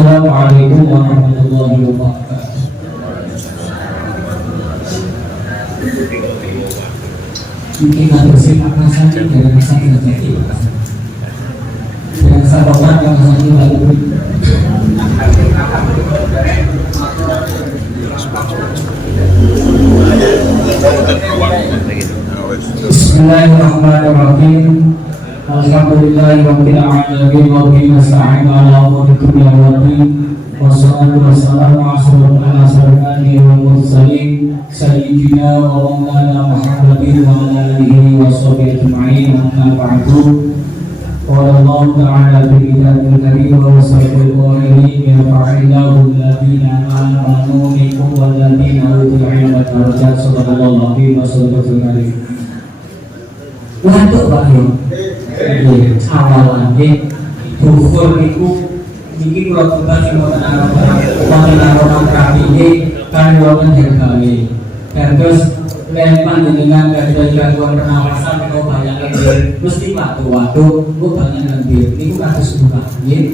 Assalamualaikum warahmatullahi wabarakatuh. Mungkin ada sifat rasanya dari rasanya jadi dengan sahabat yang rasanya lalu Bismillahirrahmanirrahim. Alhamdulillahirabbil alamin wa bihi nasta'in ala umuri dunya waddin. Wassalatu wassalamu ala asyrafil mursalin sayyidina wa maulana Muhammadin wa ala alihi wa sahbihi ajma'in. Amma ba'du. Qala Allah ta'ala fi kitabil karim wa wasfil qa'ilin yarfa'illahu alladhina amanu minkum wal ladhina utul ilma darajat. Sallallahu alaihi wasallam. Untuk bahaya awalnya dukur itu ini kalau kita semua orang kami ini kan orang jaga dan terus lempar dengan gangguan pernafasan itu banyak lagi mesti waktu banyak lagi ini kan kesubuhan ini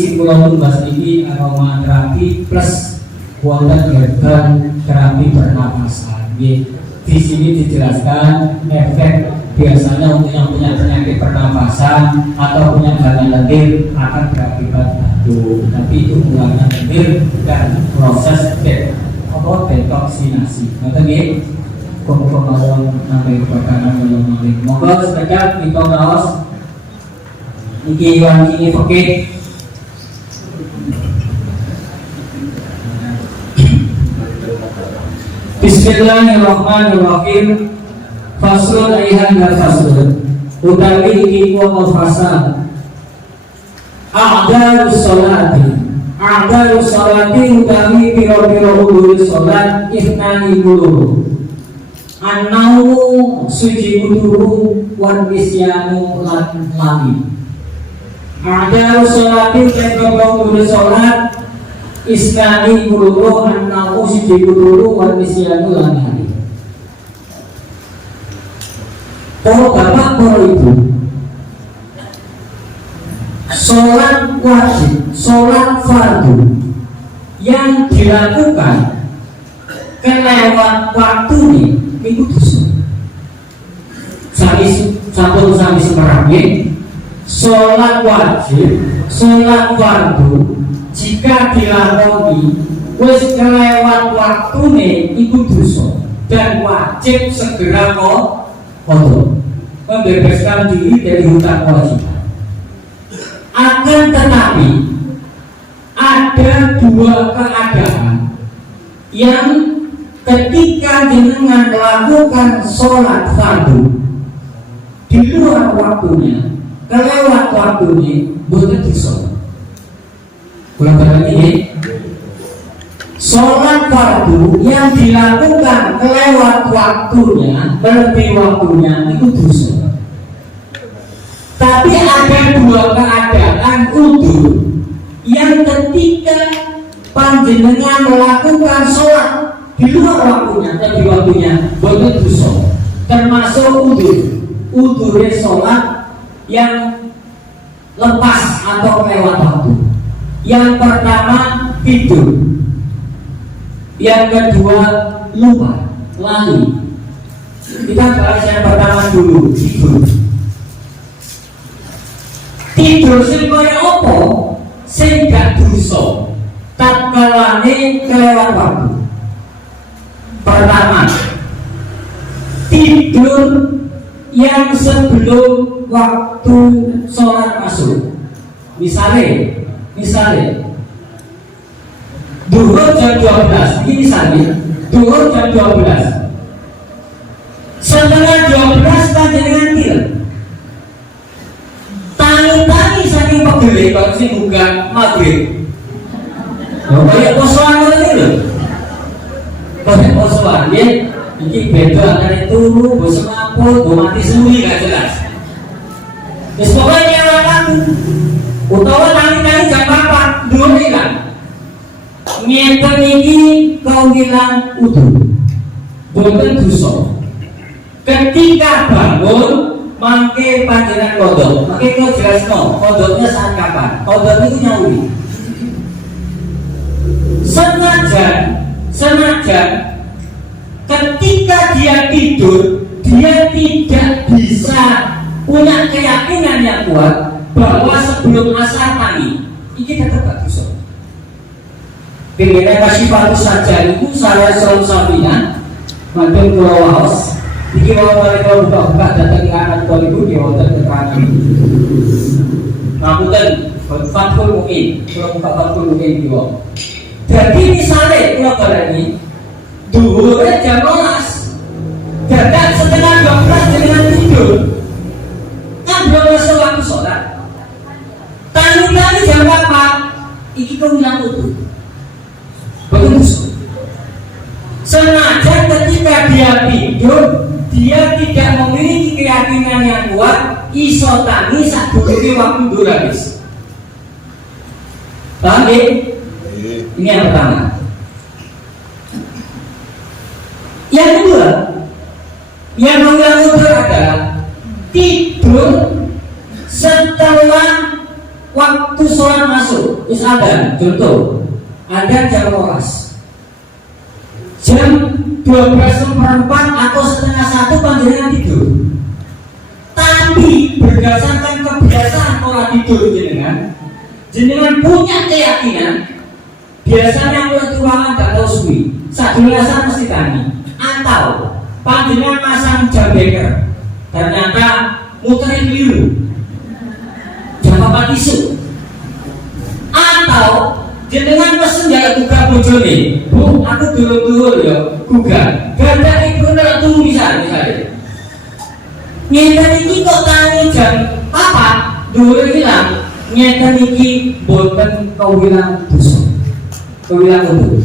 simpulan tugas ini aromaterapi plus wonten gangguan terapi pernafasan di sini dijelaskan efek biasanya untuk yang punya penyakit pernafasan atau punya gagal lendir akan berakibat batuk, tapi itu mengurangi lendir dan proses detoksinasi. Nanti nih, komponen nanti bakalan melalui. Moga sekejap kita bahas ini oke. Bismillahirrahmanirrahim. Faslun ayhan dan faslun utawi iki wa fasal a'dalus sholati utawi pira-pira udhur salat ihnani guru annau suci udhuru wan isyanu lan lami. A'dalus sholati pira-pira udhur salat ihnani guru annau suci udhuru wan isyanu lan lami. Oh bapak para ibu, sholat wajib, sholat fardu yang dilakukan kelewat waktu itu dosa. Sampun sami semerangnya, sholat wajib, sholat fardu jika dilakoni wis kelewat waktu itu dosa dan wajib segera untuk membebaskan diri dari hutang kewajiban. Akan tetapi ada dua keadaan yang ketika jenengan melakukan sholat fardu di luar waktunya, kelewat waktunya, boleh disolat. Ulang ini. Sholat fardu yang dilakukan kelewat waktunya, lebih waktunya itu dosa. Tapi ada dua keadaan udzur yang ketika panjenengan melakukan sholat di luar waktunya, lebih waktunya, boleh dosa. Termasuk udzurnya sholat yang lepas atau kelewat waktu. Yang pertama tidur. Yang kedua lupa, lali. Kita bahas yang pertama dulu, tidur. Tidur sing kaya apa? Sing gak dosa. Tatkalane kelewat waktu. Pertama, tidur yang sebelum waktu sholat masuk. Misalnya duhur jam 12, ini misalnya duhur jam 12 setengah 12 panjenengan tidur tangi-tangi saking pegel kalau sih buka maghrib banyak posoan ini loh banyak posoan ya ini beda antara turu, bos ngapur, bos mati suri gak jelas pokoknya nyalakan utawa tangi-tangi jam 4 duhur ini kan ngeten iki kau hilang utuh, boten dosa. Ketika bangun, mangke panjenengan kodok, mangke kau jelasno kodoknya saat kapan? Kodok itu nyauri. Senajan ketika dia tidur, dia tidak bisa punya keyakinan yang kuat bahwa sebelum asar tani ini tetap gak bisa. Pengennya kasih patu saja itu saya selalu sampingan mantan pulau Laos. Iki kalau mereka buka-buka datang ke anak tua ibu dia wonten keterangan. Ngapunten fatkul mungkin, kalau buka fatkul mungkin juga. Jadi misalnya kalau berani duhurnya jam 12, dadak setengah 12 dengan tidur, kan belum masuk waktu sholat. Tani jam berapa? Iki keulang utuh. Betul. Senajan ketika dia tidur, dia tidak memiliki keyakinan yang kuat, iso tani sak durunge waktu dhuwur habis. Paham ya? Ini yang pertama. Yang kedua, yang mengulang utur adalah tidur setelah waktu sholat masuk. Terus ada contoh, ada jam 12, jam 12:04 atau setengah 1 panjenengan tidur. Tapi berdasarkan kebiasaan pola tidur jenengan punya keyakinan biasanya mulai tuangan gak tahu suwi sadulasan mesti tani, atau panjenengan pasang jam beker ternyata muterin keliru jam 4 isu, atau jenengan pesen jalan buka bojone, Bu, aku dulu ya buka ganda ibu nak tunggu misalnya nyata ini kok tani jam apa dulu bilang nyata ini boten kau bilang busuk, kau bilang untuk.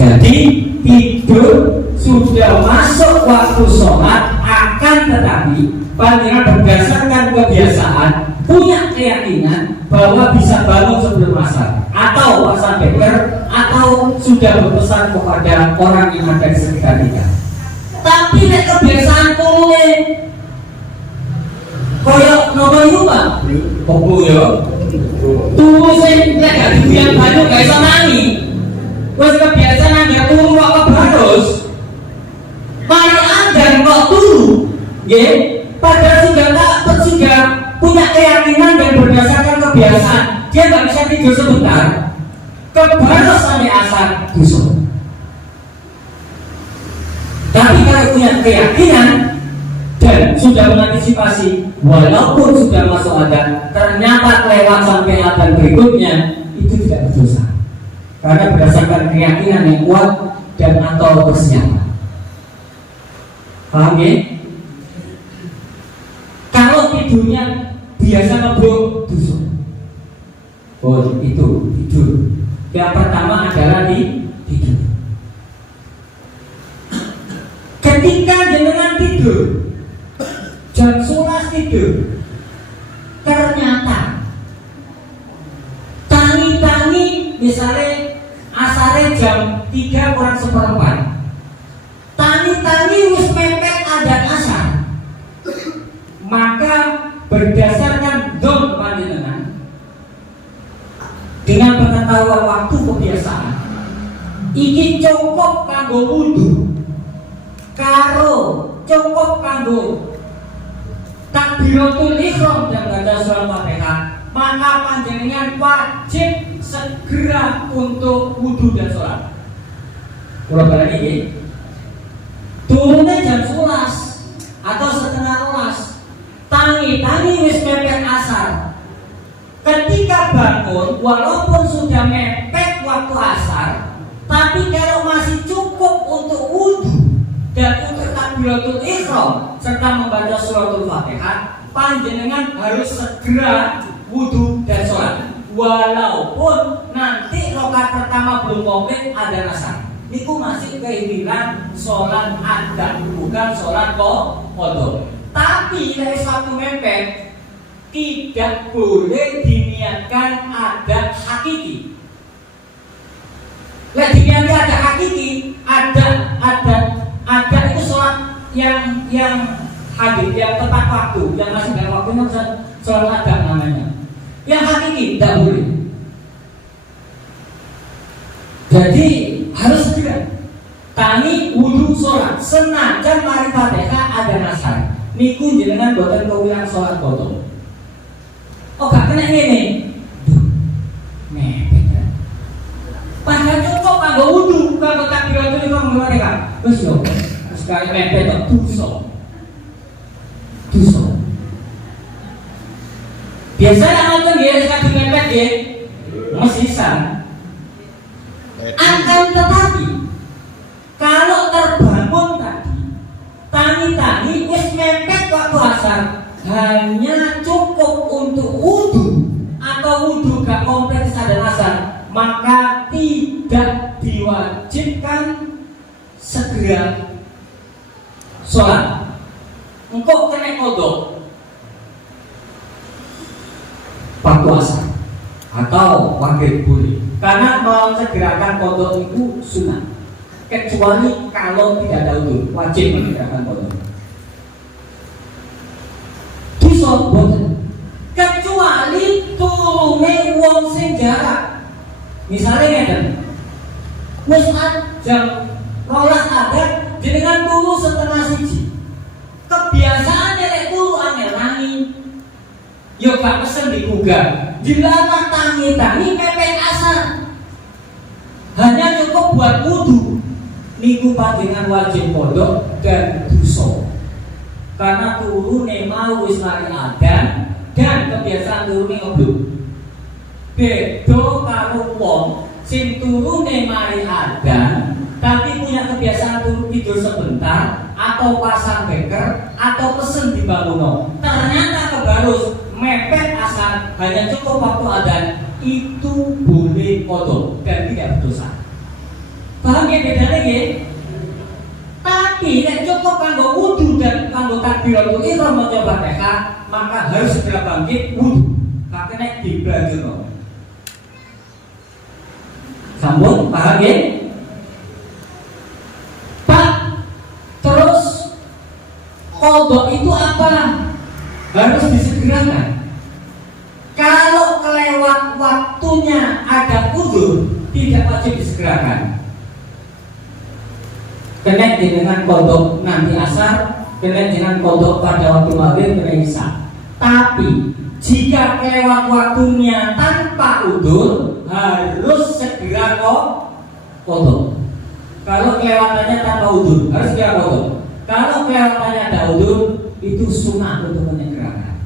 Jadi tidur sudah masuk waktu sholat, akan tetapi panjenengan berdasarkan kebiasaan punya keyakinan bahwa bisa bangun sebelum asar atau pasang beker atau sudah berpesan kepada orang yang ada di sekitar kita. Tapi nek kebiasaan turune koyok nomor itu Pak kok ya turu sing nek gak dibilang banyu gak iso nani wis kebiasaan anggap turu kok kebarus mari anggap kok turu nggih padahal sudah punya keyakinan dan berdasarkan kebiasaan dia nggak bisa tidur sebentar kebarus sampai asar busuk. Tapi kalau punya keyakinan dan sudah mengantisipasi, walaupun sudah masuk adzan, ternyata lewat sampai adzan berikutnya itu tidak berdosa, karena berdasarkan keyakinan yang kuat dan atau persiapan. Paham ya? Kalau tidurnya biasa ngeblok busuk, oh itu tidur. Yang pertama adalah tidur. Ketika jenengan tidur jam 11 tidur, ternyata tani misalnya asare jam 3 kurang 1/4, tani wis mepet adzan asar, maka berdasarkan dom panjenengan dengan pengetahuan waktu kebiasaan iki cukup kanggo wudu karo cukup kanggo takbiratul ihram dan baca surah Fatihah, maka panjenengan wajib segera untuk wudu dan sholat. Kalau balik ini turunnya jam 11 atau setengah 12, tangi wis mepet asar. Ketika bangun walaupun sudah mepet waktu asar, tapi kalau masih cukup untuk wudu dan untuk takbiratul ihram serta membaca suratul Fatihah, panjenengan harus segera wudu dan sholat. Walaupun nanti rakaat pertama belum komplit ada asar, itu masih keinginan sholat adzan, bukan sholat qadha. Tapi dari suatu mepet tidak boleh diniatkan ada hakiki. Lah diniatkan ada hakiki, ada itu sholat yang hadir, yang tepat waktu, yang masih dalam waktunya sholat ada namanya. Yang hakiki tidak boleh. Jadi harus segera. Kami wudu sholat senajan mari Fatihah ada nasar. Niku jenengan boten kewilang sholat boten. Oh gak kena ini. Mepet. Padahal cukup kanggo wudu, kanggo takbiratul ihram mereka. Wis yo. Wis kaya mepet tok dosa. Dosa. Biasanya nonton dia kadung mepet ya. Mesisan. Akan tetapi kalau terbangun tadi tani-tani wis mepet waktu asar, hanya cukup untuk wudu atau wudu gak komplit sadar asar, maka tidak diwajibkan segera sholat. Engkau kena kodok waktu asar atau wakil boleh, karena mau segerakan kodok itu sunnah. Kecuali kalau tidak ada udur, wajib menegakkan kodok. Disobot, kecuali turune wong sing jarak. Misalnya ngeten, wis jam 12 ada, jenengan turu setengah siji. Kebiasaan nek turu angel nangis. Yo gak pesen digugah. Dilarang tangi-tangi mepet asar. Hanya cukup buat wudu. Niku panjenengan wajib kodok dan dosa. Karena turune mau wis mari adan dan kebiasaan turune oblong. Beda karo wong sing turune mari adan tapi punya kebiasaan turu tidur sebentar atau pasang beker atau pesen di banguno. Ternyata kebarus mepet asar hanya cukup waktu adan, itu boleh kodok dan tidak berdosa. Paham ya bedanya ya? Tapi nek cukup kanggo wudu dan kanggo takbiratul ihram maca Fatihah, maka harus segera bangkit wudu. Kakek dibelajarno. Sambung, paham ya? Pak, terus kodok itu apa? Harus disegerakan. Kalau kelewat waktunya ada udzur, tidak wajib disegerakan. Kena dengan kodok nanti asar, kena dengan kodok pada waktu maghrib kena isya. Tapi jika kelewat waktunya tanpa udzur, harus segera kodok. Kalau kelewatannya tanpa udzur, harus segera kodok. Kalau kelewatannya ada udzur, itu sunnah untuk menyegerakan.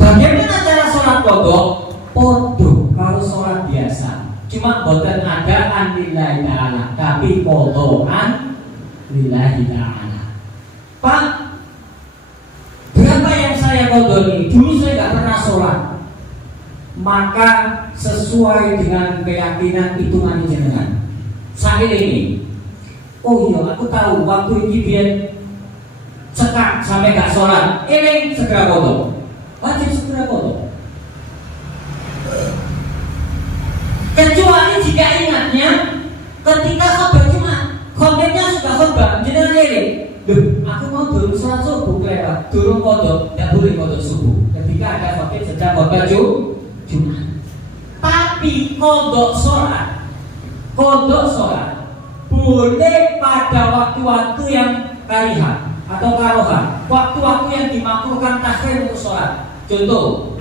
Bagaimana cara sholat kodok? Podo kalau sholat biasa. Cuma boten adaan lillahi ta'ala, tapi kodokan lillahi ta'ala. Pak, berapa yang saya kodoni? Dulu saya gak pernah sholat. Maka sesuai dengan keyakinan hitungan jenengan. Saat ini, oh iya aku tahu waktu ini biar cekak sampai gak sholat. Ini segera kodok. Wajib segera kodok. Kecuali jika ingatnya ketika khotbah Jumat, khotbahnya sudah khotbah, jenengan ini, aku mau turun sholat subuh kelewat, turun kodok, tidak boleh kodok subuh. Ketika ada khotbah sedang khotbah Jumat. Tapi kodok sholat boleh pada waktu-waktu yang kariha atau karoha, waktu-waktu yang dimakruhkan takhir untuk sholat. Contoh,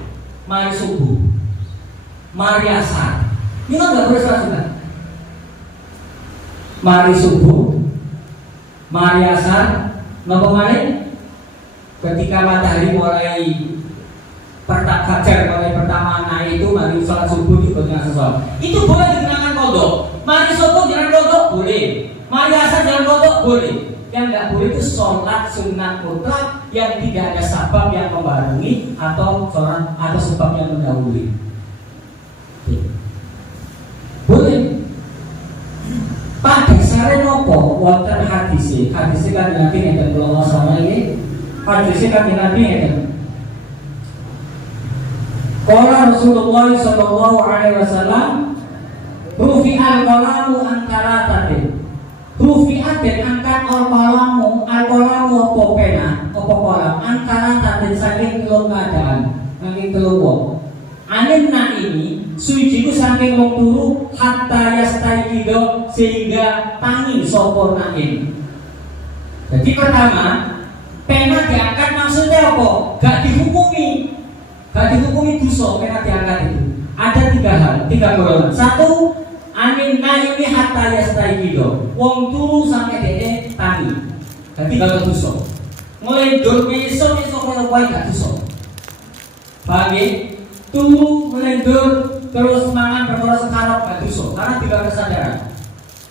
mari subuh, mari asar. Ini kan gak boleh sholat sunat. Mari subuh, mari asar, nopo mari ketika matahari mulai fajar mulai pertama naik itu mari sholat subuh itu dengan sesuatu. Itu boleh digunakan kodok. Mari subuh jangan kodok boleh. Mari asar jangan kodok boleh. Yang nggak boleh itu sholat sunat mutlak yang tidak ada sebab yang membarengi atau sholat atau sebab yang mendahului. Boleh. Pada dasarnya nopo wonten hadis kan Nabi ngeten kula sama iki. Hadis kan Nabi ngeten. Qala Rasulullah sallallahu alaihi wasallam, rufi'al qalamu antara tatin. Rufi'at dan angkat al-qalamu apa pena, apa kolam antara tatin saking telung keadaan, saking telung wong. Anin nak ini suijiku saking wong turu hatta yastaiqido sehingga tangi sapa naim. Jadi pertama, pena diangkat maksudnya apa? Gak dihukumi dosa pena diangkat itu. Ada 3 hal, 3 golongan. 1, anin naimi hatta yastaiqido. Wong turu sampai dene tangi. Jadi gak dosa. Mulai dur meso koyo wae gak dosa. Paham ya? Turu melendur terus mangan perkara sekarang gak dosa karena tidak ada kesadaran.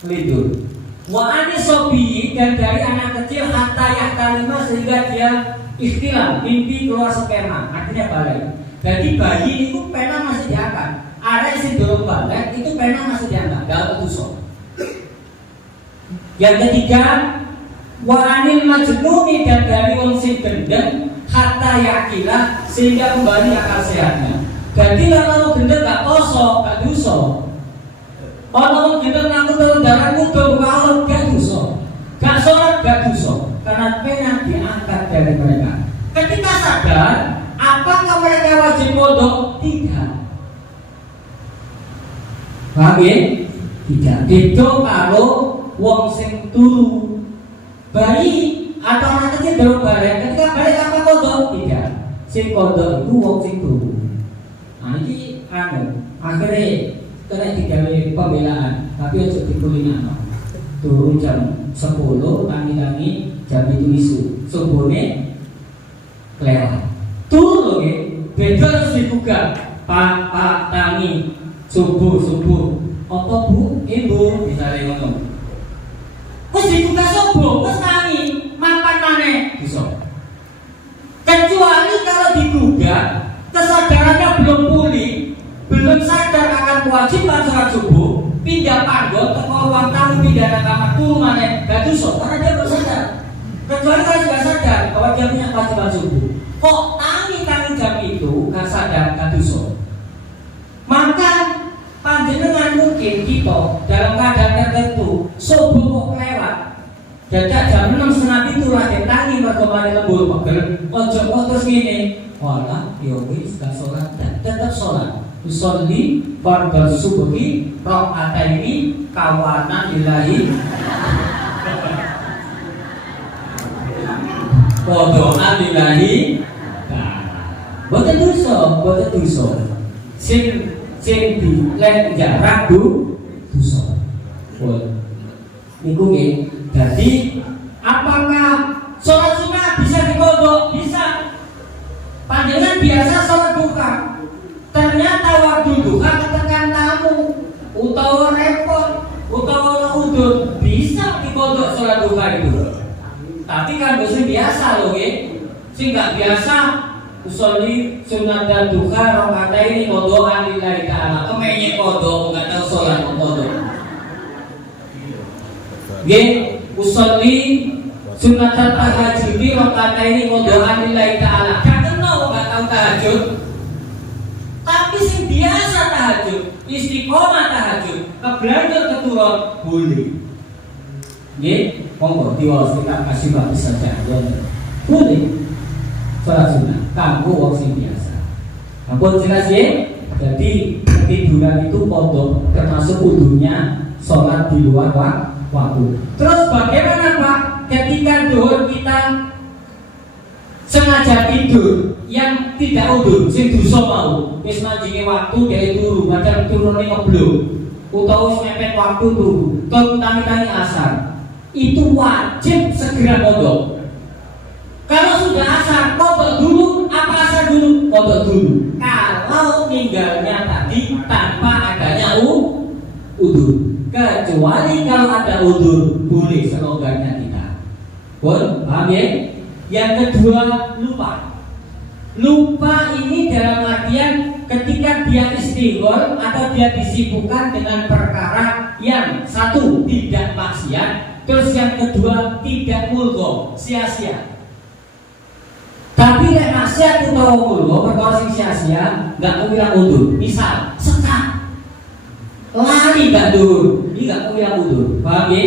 Melendur. Wa anis sobi, dan dari anak kecil hatta yahtalima sehingga dia ikhtilam, mimpi keluar sperma, artinya balik. Jadi bayi itu pena masih diangkat. Ada isi dorong balik itu pena masih diangkat, gak ada dosa. Yang ketiga, wa anil majnuni, dan dari wong sing gendeng hatta yakilah sehingga kembali akal sehatnya. Jadi kalau gendeng gak poso, gak dosa. Kalau gendeng aku terus darah mudul kalau gak dosa, gak sholat gak dosa, karena pena diangkat dari mereka. Ketika sadar, apakah mereka wajib bodoh? Tidak. Paham ya? Tidak. Itu kalau wong sing turu bayi atau anak kecil baru balik, ketika balik apa kodok? Tidak. Sing kodok itu wong sing turu. Nah ini akhirnya kena digawe pembelaan, tapi aja dikulingano. Turu jam 10, tangi-tangi jam 7 isu. Subuhnya lewat. Turu nggih, beda harus dibuka. Pak tangi subuh. Apa Bu? Ibu misale ngono. Wis dibuka subuh, wis tangi, makan maneh bisa. Kecuali kalau digugat, kesadarannya belum pulih, belum sadar akan kewajiban sholat subuh, pindah panggon ke ruang tamu, pindah ke kamar turu maneh, gak dosa karena dia belum sadar. Kecuali kalau sudah sadar bahwa dia punya kewajiban subuh. Kok tangi jam itu gak sadar, gak dosa. Maka panjenengan mungkin kita dalam keadaan tertentu subuh kok lewat. Jajak jam 6:30 itu lagi tangi mergo mari lembur pegel. Ojo terus ngene. Walah, yo wis gak sholat, tetap sholat. Usolli fardhu subuhi rakaataini kawana lillahi. Kodoan lillahi. Boten dosa. Sing di lek jarak dosa. Niku nggih. Jadi apakah sholat sunat bisa dikodok? Bisa. Panjenengan biasa sholat duha, ternyata waktu duha ketekan tamu, utawa repot, utawa udur, bisa dikodok sholat duha itu. Tapi kan sing biasa loh, sing nggak biasa usolli sunat dan duha rakaataini kodokan lillahi ta'ala. Kemenye kodok nggak tahu sholat kodok. Usolli sunatan tahajudi rakaataini kodokan lillahi ta'ala. Gak tahu tahajud, tapi sing biasa tahajud, istiqomah tahajud, kebelanjut keturun boleh. Nggih, monggo diwaos kita kasih bagus saja. Boleh. Sholat sunat kanggo wong sing biasa. Ampun jelas ya. Jadi ketiduran itu kodok termasuk wudunya sholat di luar waktu. Terus bagaimana Pak ketika duhur kita sengaja tidur yang tidak udur, sing dosa mau, wis manjinge waktu dia turu, padahal turune ngeblok, utawa wis mepet waktu turu, tangi-tangi asar, itu wajib segera kodok. Kalau sudah asar, kodok dulu, apa asar dulu? Kodok dulu. Kalau meninggalnya tadi tanpa adanya udur, kecuali kalau ada udur, boleh selonggarnya kita. Paham ya? Yang kedua, lupa ini dalam artian ketika dia istighol atau dia disibukkan dengan perkara yang satu tidak maksiat, terus yang kedua tidak mulgo, sia-sia. Tapi nek maksiat utawa mulgo perkara sing sia-sia nggak kewilang udur. Misal sekat, lari nggak dur, ini nggak kewilang udur. Paham ya?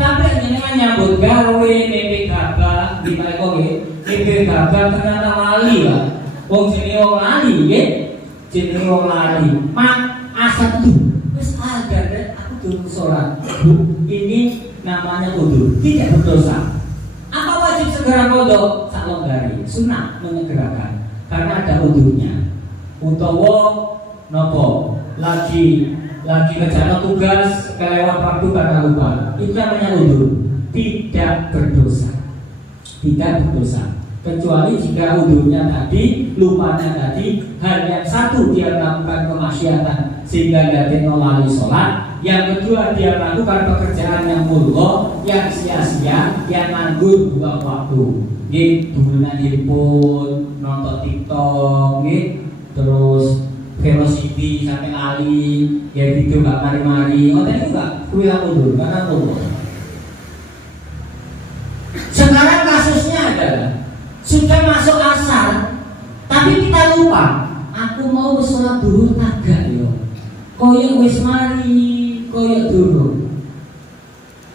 Tapi jenengan nyambut gawe mimpi gabah di mereka mimpi gabah ternyata lali lah. Wong jenenge wong lali nggih. Jenenge wong lali. Mak asat tuh waktu sholat, ini namanya wudu, tidak berdosa. Apa wajib segera kodok? Tak longgari, sunnah menyegerakan, karena ada wudunya. Utawa nopo lagi kerjaan tugas kelewat waktu karena lupa, itu namanya wudu, tidak berdosa, tidak berdosa. Kecuali jika wudhunya tadi, lupanya tadi, hal yang satu dia melakukan kemaksiatan sehingga dia nolali sholat, yang kedua dia melakukan pekerjaan yang mulgo, yang sia-sia, yang nganggur buang waktu. Dulunan handphone, nonton TikTok, terus velocity sampai lali, ya video gak mari-mari, itu gak kuliah mundur, karena mundur. Sekarang kasusnya adalah sudah masuk asar, tapi kita lupa. Aku mau sholat duhur tagak yo. Koyok wis mari, koyok dulu.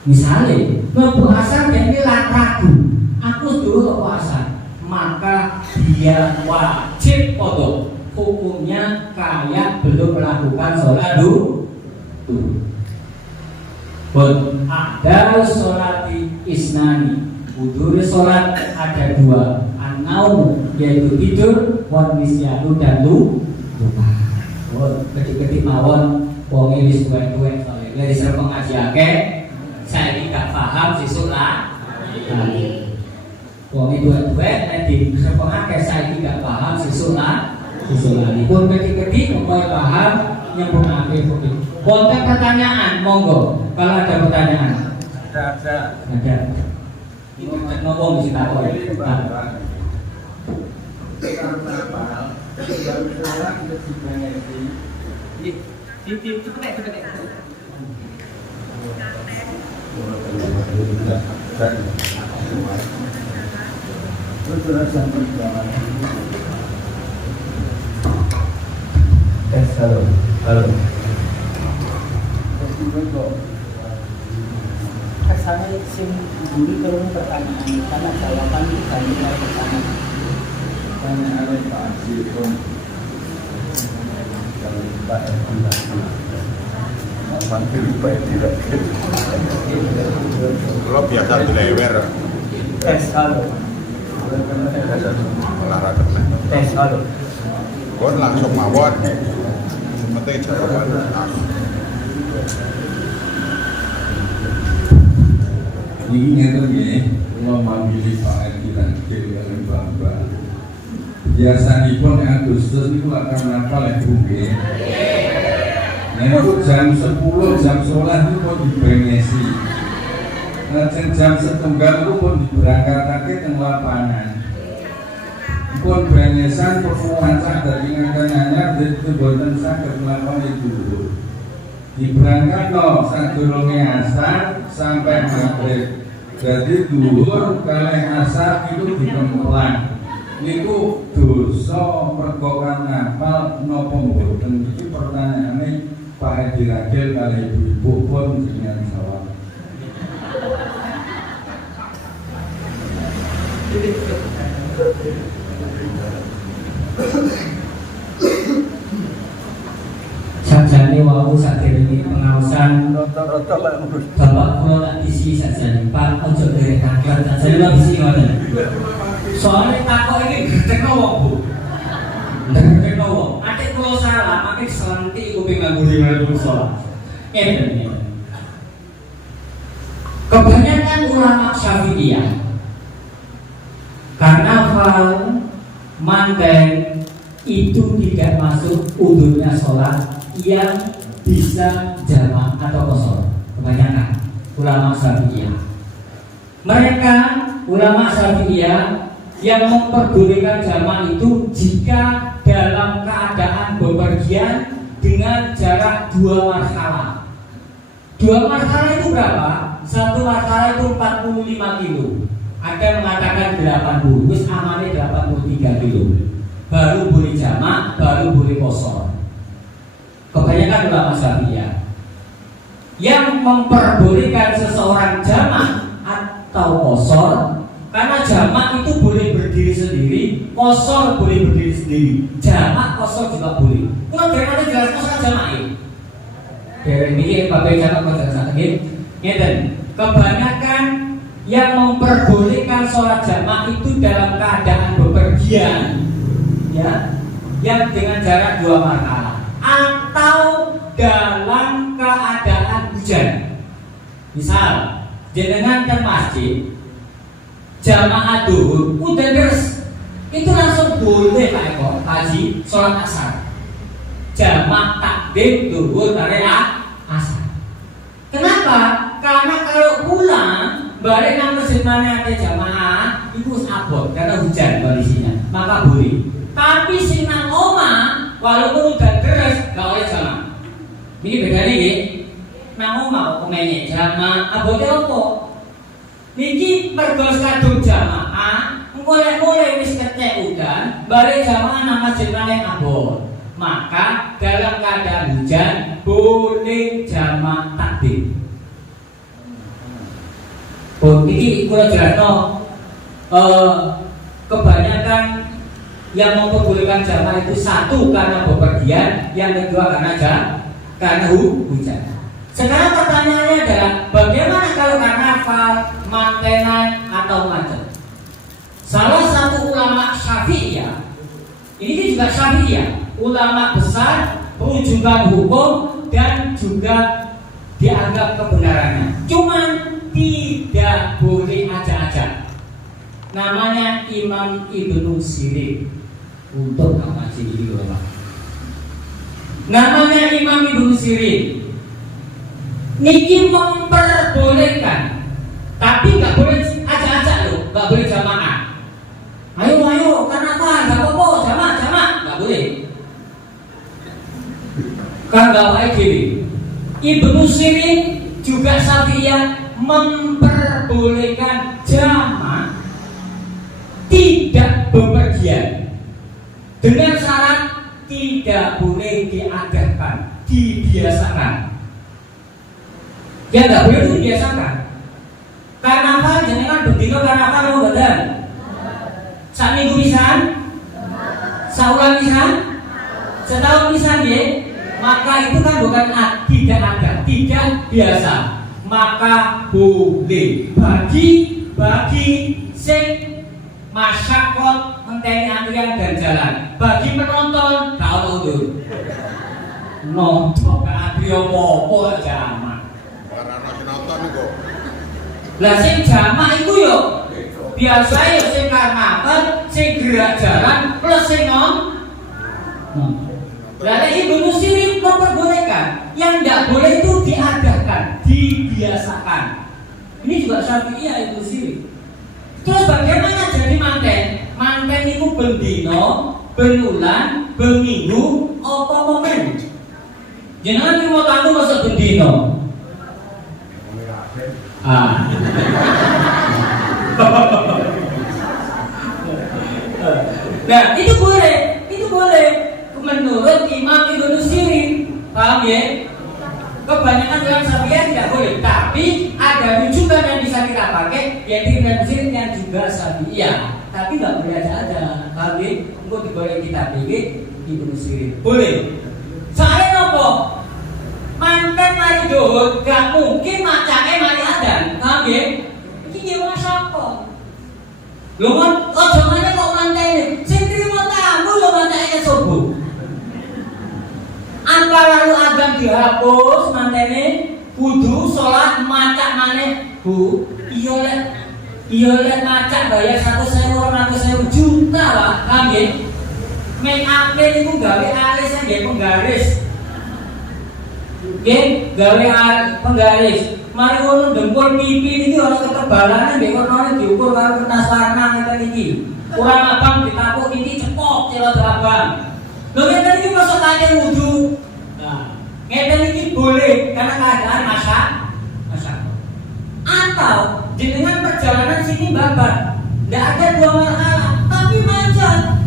Misalnya, mau asar dan dia ragu. Aku dulu ke asar, maka dia wajib kodok. Hukumnya kayak belum melakukan sholat duhur. Ada sholat isnani. Wudu sholat ada dua, an-naum yaitu tidur, wan nisyanu dan lupa. Ketik-ketik mawon wong wis tuwek-tuwek soalnya. Lha disuruh pengajiake, saya gak paham sesuk lah. Wong tuwek-tuwek nek disuruh pengake saya gak paham sesuk lah. Pun ketik-ketik umpama paham nyempurnake pokoke. Wonten pertanyaan, monggo. Kalau ada pertanyaan. Ada. Itu ngomong di situ halo. Kesannya sim guru turun pertanyaan karena jawaban itu banyak dari pertanyaan. Pertanyaan Pak Haji pun kalau Pak manggil Pak tidak. Kalau biasa dilewer. Tes halo. Olahraga. Tes halo. Kon langsung mawon. Penting jawaban. Ini ngeten nggih, kula mamili Pak Edi lan kalian Bapak. Biasanipun Agustus niku akan napa lek nggih. Niku jam 10 jam 11 niku pun dibrengesi. Lajeng jam 1 niku pun diberangkatake teng lapangan. Pun brengesan perfumancah dari ngangkanya itu boten saged mlakukan itu. Diberangkatno sadurunge asar sampai maghrib. Jadi duhur kalih asar itu dikemplang. Niku dosa mergo kan ngapal napa mboten? Iki pertanyaane Pak Edi Ragil kali ibu-ibu pun dengan jawab. Sajane wau saderenge pengawasan Bapak kula tak isi sajane Pak ojo derek taklat sajane lho isi ngoten. Soale takok iki gedhekno wong Bu. Gedhekno wong. Atik kula salah, mangke selentik kuping nganggo lima salat. Kebanyakan ulama Syafi'iyah karnaval manten itu tidak masuk udurnya sholat yang bisa jamak atau kosor. Kebanyakan ulama Syafi'iyah. Mereka ulama Syafi'iyah yang memperbolehkan jamak itu jika dalam keadaan bepergian dengan jarak 2 marhalah. 2 marhalah itu berapa? 1 marhalah itu 45 kilo. Ada yang mengatakan 80, wis amane 83 kilo. Baru boleh jamak, baru boleh kosor. Kebanyakan ulama Syafi'iyah yang memperbolehkan seseorang jamak atau kosor, karena jamak itu boleh berdiri sendiri, kosor boleh berdiri sendiri. Jamak kosor juga boleh. Kalau dari mana jelas kosor jamak ini? Dereng ini bapak jamak pada saat ini, kebanyakan yang memperbolehkan sholat jamaah itu dalam keadaan bepergian, ya, yang dengan jarak 2 makalah, atau dalam keadaan hujan. Misal, jenengan ke masjid, jamaah duhur, udah deres, itu langsung boleh Pak Eko, haji, sholat asar. Jamak takdim duhur dari asar. Kenapa? Karena kalau pulang balik nang masjid mana ada jamaah itu abot karena hujan kondisinya, maka boleh. Tapi sing nang omah walaupun udah deres gak oleh jamaah. Ini bedanya nggih. Nang omah kok menyek jamaah abote opo? Niki mergo kadung jamaah, engko lek mulai wis kecek udan, balik jamaah nang masjid mana abot. Maka dalam keadaan hujan boleh jamak takdim. Ini kalau jelasno kebanyakan yang memperbolehkan jamak itu satu karena bepergian, yang kedua karena hujan. Sekarang pertanyaannya adalah bagaimana kalau karnaval, mantenan atau macet? Salah satu ulama Syafi'iyah, ini juga Syafi'iyah, ulama besar, perunjukan hukum dan juga dianggap kebenarannya. Cuman tidak boleh acak-acak. Namanya Imam Ibnu Sirin. Untuk ngaji ini Bapak. Namanya Imam Ibnu Sirin. Niki memperbolehkan, tapi nggak boleh acak-acak loh, nggak boleh jamaah. Ayo, kenapa? Nggak apa-apa, jamaah, nggak boleh. Kan nggak baik gini. Ibnu Sirin juga Syafi'iyah memperbolehkan jamaah tidak bepergian dengan syarat tidak boleh diadakan, dibiasakan. Ya nggak boleh itu dibiasakan. Karnaval jenengan bendino karnaval lo badan. Saminggu pisan, saulan pisan, setahun pisan ya. Maka itu kan bukan tidak ada, tidak biasa. Maka boleh bagi sing masyarakat menteni antrian dan jalan. Bagi penonton kau tuh nonton antri apa jamaah. Karena nonton kok. Lah sing jamaah itu yo biasa yo sing karnaval, sing gerak jalan plus sing Berarti Ibnu Sirin memperbolehkan, yang tidak boleh itu diadakan, dibiasakan. Ini juga Syafi'iyah Ibnu Sirin. Terus bagaimana jadi manten? Manten itu bendino, benulan, beminggu, apa momen? Jangan cuma kamu masuk bendino. Nah itu boleh. Menurut Imam Ibnu Sirin, paham ya? Kebanyakan dalam Syafi'iyah tidak boleh, tapi ada rujukan yang bisa kita pakai, yaitu Ibnu Sirin yang juga Syafi'iyah. Tapi nggak boleh aja, paham ya? Untuk diboleh kita pilih Ibnu Sirin, boleh. Soalnya apa? Manten mari dohur, gak mungkin macane mari adan, paham ya? Ini gimana siapa? Lho jangan kok manten, sing trimo tamu lho mantene subuh. Apa lalu agan dihapus mantene kudu sholat macak maneh Bu. Iya lek macak bayar 1.000 200.000 juta lah, paham nggih? Make up niku gawe alis nggih penggaris. Nggih, gawe penggaris. Mari ngono dengkul pipi niki ana ketebalane nggih kono diukur karo kertas warna ngeten iki. Kurang abang ditapuk iki cepok celot abang. Lho ngeten iki masuk kate wudu. Nah, ngeten iki boleh karena keadaan masak. Atau dengan perjalanan sini babat, tidak ada 2 marhalah, tapi macet.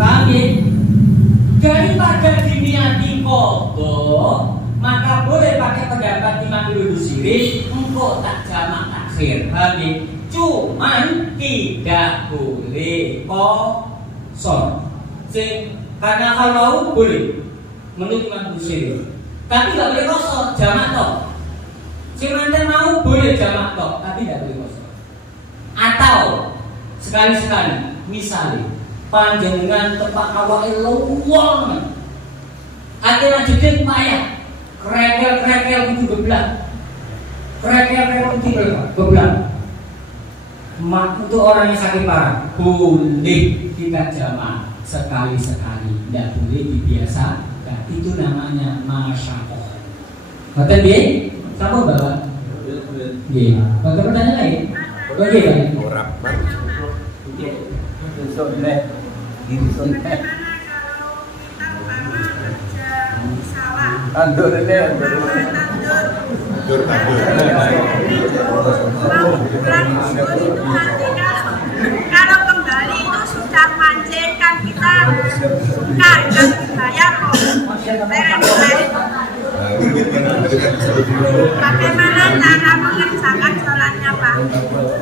Paham ya? Daripada diniati kodok, maka boleh pakai pendapat Imam Ibnu Sirin, engkau tak jamak takhir. Paham ya? Cuman tidak boleh kosor. Karena kalau boleh menurut Imam Ibnu Sirin. tapi nggak boleh kosor, jamak tok. Si manten mau boleh jamak tok, tapi nggak boleh kosor. Atau sekali-sekali, misalnya panjenengan tempat awake luwung, akhirnya jedit payah, krekel kudu geblak, krekel kudu geblak. Untuk orang yang sakit parah boleh kita jamak sekali-sekali, tidak boleh dibiasa. Nah, itu namanya masyakoh. Kata dia, sama bapak. Iya. Bagaimana pertanyaan lain? Bagaimana? Orang Tandur ini. Kalau kembali itu sudah mancing kan kita kadang dibayar kok. Bagaimana cara mengerjakan sholatnya Pak?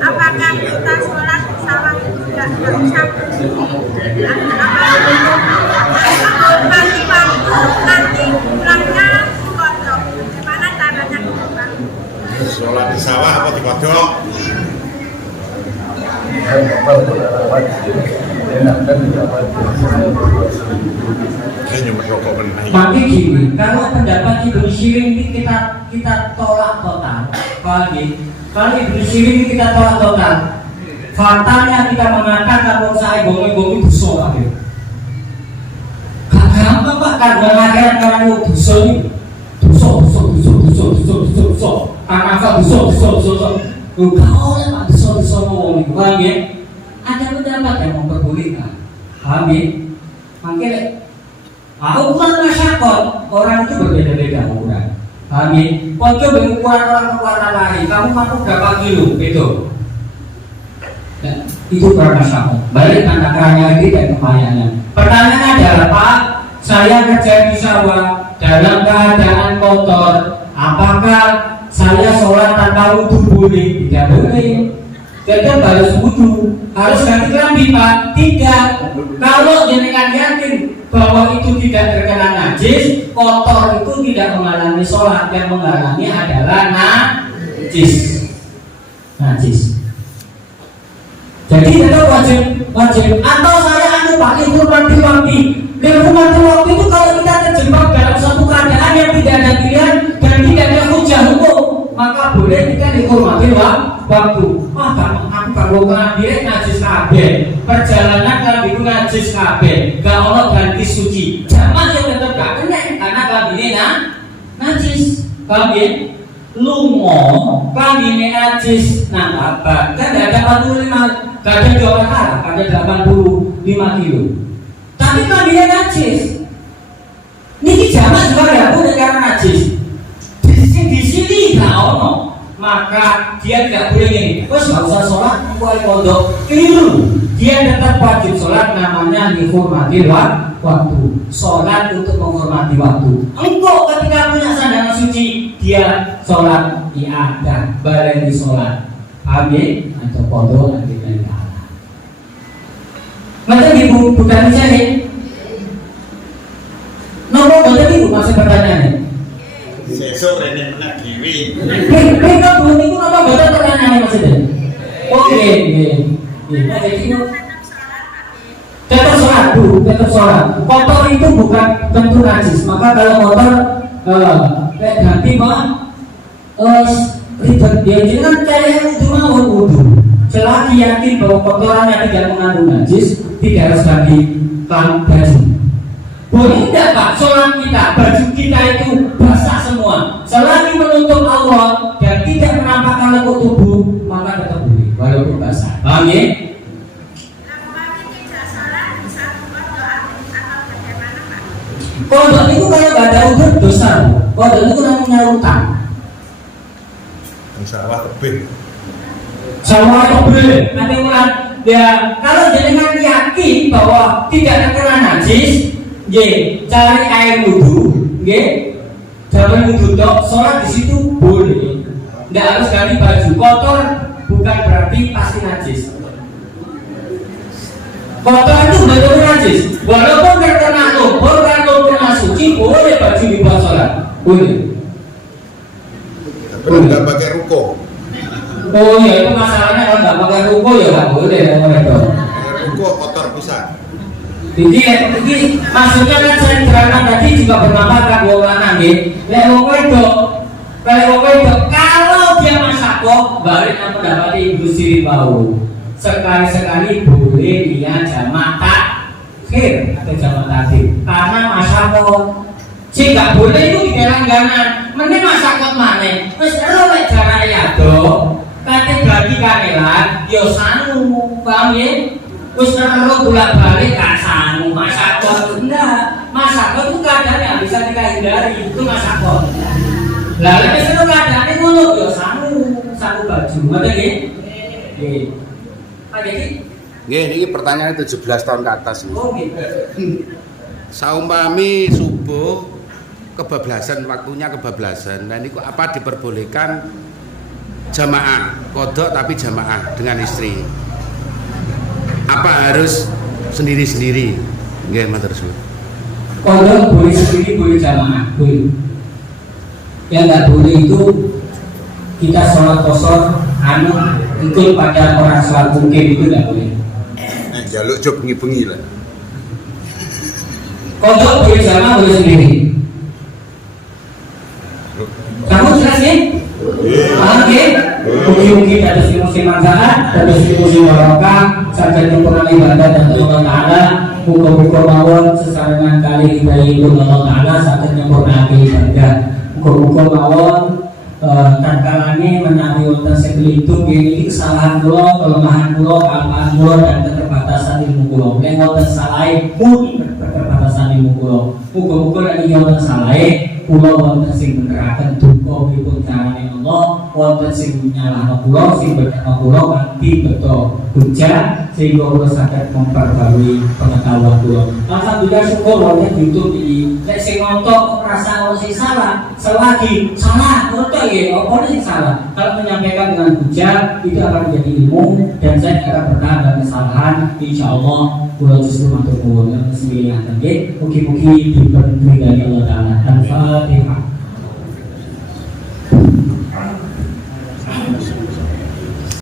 Apakah kita sholat di sawah itu tidak usah nanti pulangnya kodok? Bagaimana caranya Pak? sholat di sawah apa di kodok? Tapi gini, kalau pendapat Ibnu Sirin ini kita tolak total. Kalau Ibnu Sirin ini kita tolak total. Faktanya kita mengatakan kalau saya bongi-bongi dosa lagi. Gak gampang Pak, karena akhirat karena itu dosa ini. Dosa. Kakak dosa. Kau oleh Pak dosa ngomong itu, paham ya? Ada pendapat yang memperbolehkan, paham ya? Makanya ukuran masyarakat orang itu berbeda-beda ukuran, paham ya? Kau coba ukuran orang kekuatan lain, kamu mampu berapa kilo, gitu? Nah, itu ukuran masyarakat. Balik tanda keranya ini dan kemayangan. Pertanyaan adalah Pak, saya kerja di sawah dalam keadaan kotor, apakah saya sholat tanpa wudhu boleh? Tidak boleh. Jadi harus wudhu, harus ganti kelambi Pak? Tidak. Kalau jenengan yakin bahwa itu tidak terkena najis, kotor itu tidak menghalangi sholat, yang menghalangi adalah najis. Jadi itu wajib. Atau saya Pak, informasi itu kalau kita terjebak dalam suatu keadaan yang tidak ada pilihan dan tidak ada hujah hukum, maka boleh kita dihormati waktu. Aku kalau direk najis kabeh, perjalanan kalau itu najis kabeh, gak ono ganti suci. Jaman yang tetap gak kena karena kabine najis. Kabeh lungo, kabine najis nang apa? Kan ada 45, gak ada 2 perkara, ada 85 kilo. Tapi kabine najis. Niki jaman juga gak boleh karena najis. Di sini gak ono, maka dia tidak boleh ini. Terus nggak usah sholat, mulai pondok keliru. Dia tetap wajib sholat, namanya dihormati waktu. Sholat untuk menghormati waktu. Engkau ketika punya sandangan suci, dia sholat ada balai di sholat. Habis atau pondok nanti dari Allah. Macam ibu bukan saya. Nomor betul ibu masih pertanyaannya. Sesuk rene menak dhewe. Mereka belum itu apa betul pertanyaannya maksudnya? Oke. Tetap sholat. Kotor itu bukan tentu najis. Maka kalau kotor ganti ribet dia jangan kayak itu mau wudhu. Selagi yakin bahwa kotorannya tidak mengandung najis, tidak harus ganti baju. Boleh tidak Pak, sholat kita, baju kita itu basah semua. Selagi menutup aurat dan tidak menampakkan lekuk tubuh, maka tetap boleh, walaupun basah. Paham ya? Kodok itu kalau nggak ada udur dosa. Kodok itu namanya utang. Insyaallah lebih. Sama boleh. Nanti ulang. Ya, kalau jenengan yakin bahwa tidak terkena najis, cari air wudhu, jangan wudhu dok, sholat di situ boleh. Tidak harus ganti baju. Kotor bukan berarti pasti najis. Kotor itu betul najis. Walaupun terkena lumpur, terkena suci. suci boleh baju dibuat sholat, boleh. Tapi nggak pakai ruko. Oh iya, itu masalahnya kalau nggak pakai ruko ya nggak boleh orang itu. Ruko kotor pisan. Jadi maksudnya kan saya terangkan tadi juga bermanfaat kan wong lanang nggih. Lek wong wedok, kalau dia masako balik nang pendapat Ibu Sri Bau. Sekali-sekali boleh dia jamak takhir atau jamak takhir karena masako. Sing gak boleh itu di langganan. Mending masakot maneh. Wis ero lek jarane ado. Kate bagi kanelan yo sanu, paham ya? Wis ero bolak-balik gak sanu masakot. Enggak. Masakot itu keadaan yang bisa kita hindari. Itu masakot. Lah lek wis ero keadaane ngono yo sanu baju. Ngoten nggih? Nggih. Pak Dedi? Nggih, niki pertanyaan 17 tahun ke atas. Oh nggih. Saumpami subuh kebablasan, waktunya kebablasan, dan itu apa diperbolehkan jamaah kodok tapi jamaah dengan istri, apa harus sendiri-sendiri? Nggih, matur suwun. Kodok boleh sendiri, boleh jamaah, boleh. Yang nggak boleh itu kita sholat kosor ikut pada orang sholat mungkin, itu nggak boleh. Jaluk job bengi-bengi lah. Kodok boleh jamaah, boleh sendiri. Kamu jelas ya? Oke. Mungkin ada musim manfaat, ada musim barokah, saja nyempurna ibadah dan Allah Taala. Muka-muka mawon sesarengan kali ibadah itu Allah Taala saja nyempurna ibadah. Muka-muka mawon tantangannya menawi wonten sekelitung ini kesalahan kula, kelemahan kula, kelemahan kula dan keterbatasan ilmu kula. Nek wonten salahe mungkin keterbatasan ilmu kula. Muga-muga nek wonten salahe kula wonten sing beneraken duka pripun carane Allah, wonten sing nyalahno kula, sing bedhekno kula kanthi beto hujah sehingga kula saged memperbarui pengetahuan kula. Alhamdulillah syukur wonten YouTube iki. Nek sing nonton rasa ono sing salah, selagi salah nonton ya apa sing salah. Kalau menyampaikan dengan hujah itu akan menjadi ilmu dan saya akan bertahan dari kesalahan. Insyaallah kula justru matur nuwun. Bismillah. Mugi-mugi diberkahi dari Allah Taala. Al-Fatihah.